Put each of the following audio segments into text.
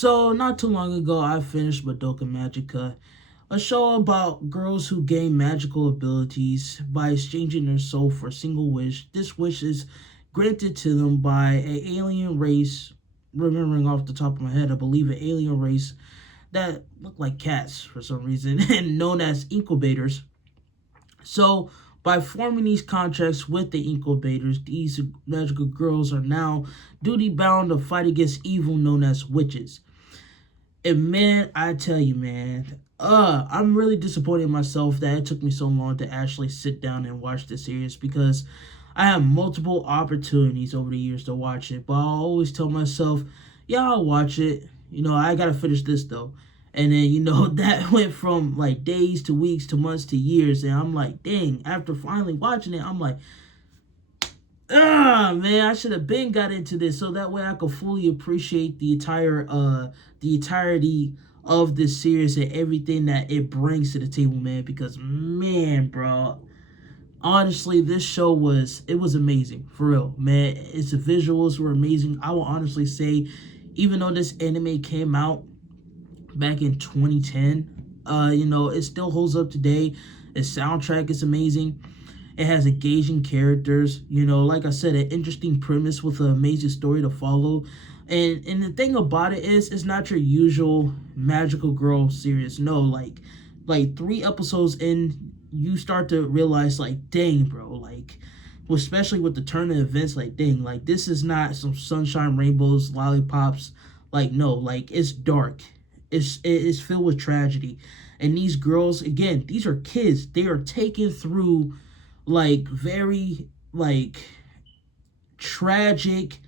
So, not too long ago, I finished Madoka Magica, a show about girls who gain magical abilities by exchanging their soul for a single wish. This wish is granted to them by an alien race, remembering off the top of my head, I believe an alien race that look like cats for some reason, and known as incubators. So, by forming these contracts with the incubators, these magical girls are now duty bound to fight against evil known as witches. And man, I tell you, man, I'm really disappointed in myself that it took me so long to actually sit down and watch this series because I have multiple opportunities over the years to watch it, but I always tell myself, yeah, I'll watch it. I gotta finish this though. And then, that went from like days to weeks to months to years. And I'm like, dang, after finally watching it, I'm like, man, I should have been got into this so that way I could fully appreciate the entirety of this series and everything that it brings to the table, man. Because man, bro, honestly, this show was amazing for real, man. The visuals were amazing. I will honestly say, even though this anime came out back in 2010, it still holds up today. Its soundtrack is amazing. It has engaging characters, like I said, an interesting premise with an amazing story to follow. And the thing about it is, it's not your usual magical girl series. No, like 3 episodes in, you start to realize, like, dang, bro, like, especially with the turn of events, like, dang, like, this is not some sunshine, rainbows, lollipops. Like, no, like, it's dark. It's filled with tragedy. And these girls, again, these are kids. They are taken through like very like tragic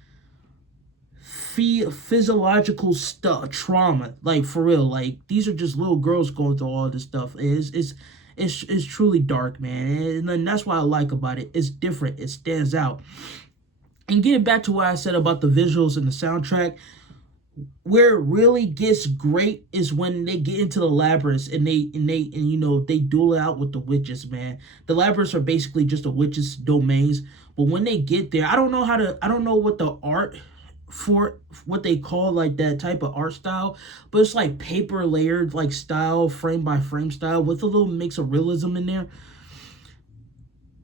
physiological stuff, trauma, like for real. Like these are just little girls going through all this stuff. It's truly dark, man, and that's what I like about it. It's different. It stands out. And getting back to what I said about the visuals and the soundtrack, where it really gets great is when they get into the labyrinths and they duel it out with the witches, man. The labyrinths are basically just the witches' domains, but when they get there, I don't know what the art for what they call like that type of art style, but it's like paper layered like style, frame by frame style with a little mix of realism in there.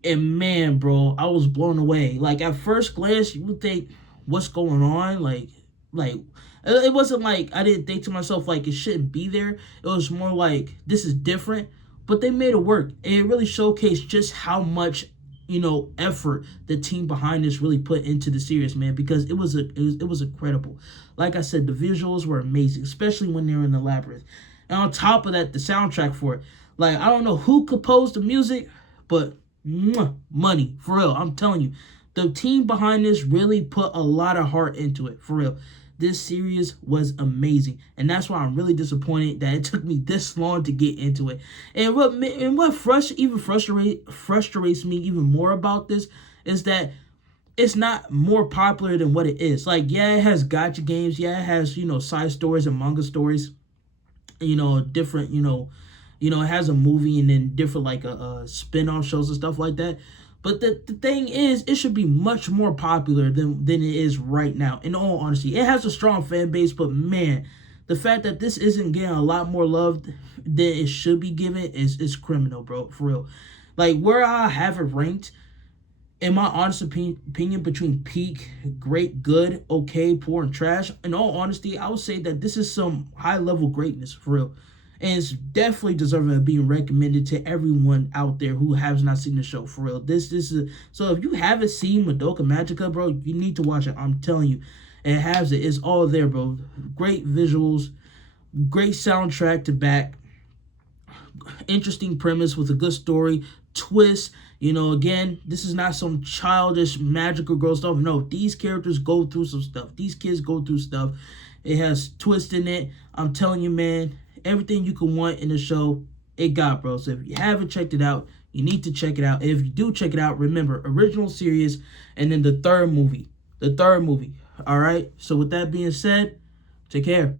And man, bro, I was blown away. Like at first glance, you would think, what's going on? Like it wasn't like I didn't think to myself like it shouldn't be there. It was more like this is different, but they made it work. And it really showcased just how much effort the team behind this really put into the series, man. Because it was incredible. Like I said, the visuals were amazing, especially when they were in the labyrinth. And on top of that, the soundtrack for it. Like I don't know who composed the music, but money for real. I'm telling you, the team behind this really put a lot of heart into it for real. This series was amazing, and that's why I'm really disappointed that it took me this long to get into it. And what frustrates me even more about this is that it's not more popular than what it is. Like, yeah, it has gotcha games. Yeah, it has side stories and manga stories. Different. It has a movie and then different like spin-off shows and stuff like that. But the thing is, it should be much more popular than it is right now. In all honesty, it has a strong fan base, but man, the fact that this isn't getting a lot more love than it should be given is criminal, bro. For real. Like where I have it ranked, in my honest opinion, between peak, great, good, okay, poor, and trash. In all honesty, I would say that this is some high level greatness for real. And it's definitely deserving of being recommended to everyone out there who has not seen the show for real. This is so if you haven't seen Madoka Magica, bro, you need to watch it. I'm telling you, it has it. It's all there, bro. Great visuals, great soundtrack to back, interesting premise with a good story, twist. Again, this is not some childish magical girl stuff. No, these characters go through some stuff. These kids go through stuff. It has twist in it. I'm telling you, man. Everything you can want in the show, it got, bro. So if you haven't checked it out, you need to check it out. And if you do check it out, remember, original series and then the third movie. All right? So with that being said, take care.